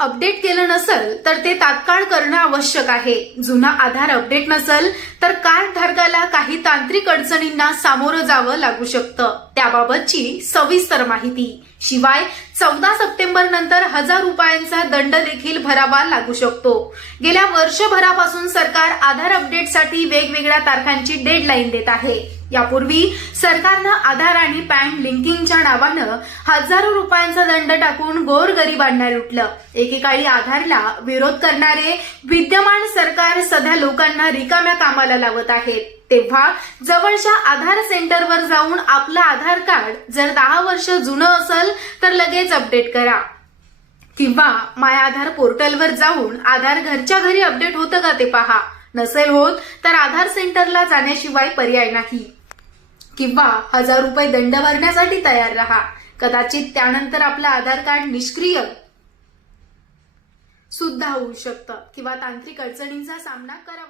Update केलं नसेल तर ते तात्काळ करणं आवश्यक आहे. जुना आधार अपडेट नसेल तर कार्ड धारकाला काही तांत्रिक अडचणींना सामोरं जावं लागू शकतं. त्याबाबतची सविस्तर माहिती. शिवाय चौदा सप्टेंबर नंतर हजार रुपयांचा दंड देखील भरावा लागू शकतो. गेल्या वर्षभरापासून सरकार आधार अपडेटसाठी वेगवेगळ्या तारखांची डेडलाईन देत आहे. यापूर्वी सरकारनं आधार आणि पॅन लिंकिंगच्या नावानं हजारो रुपयांचा दंड टाकून गोरगरिबांना लुटलं. एकेकाळी आधारला विरोध करणारे विद्यमान सरकार सध्या लोकांना रिकाम्या कामाला लावत आहेत तेव्हा जवळच्या आधार सेंटरवर जाऊन आपलं आधार कार्ड जर दहा वर्ष जुनं असेल तर लगेच अपडेट करा. किंवा माय आधार पोर्टलवर जाऊन आधार घरच्या घरी अपडेट होतं का ते पहा. नसेल होत तर आधार सेंटरला जाण्याशिवाय पर्याय नाही. किंवा हजार रुपये दंड भरण्यासाठी तयार राहा. कदाचित त्यानंतर आपलं आधार कार्ड निष्क्रिय सुद्धा होऊ शकतं किंवा तांत्रिक अडचणींचा सामना करावा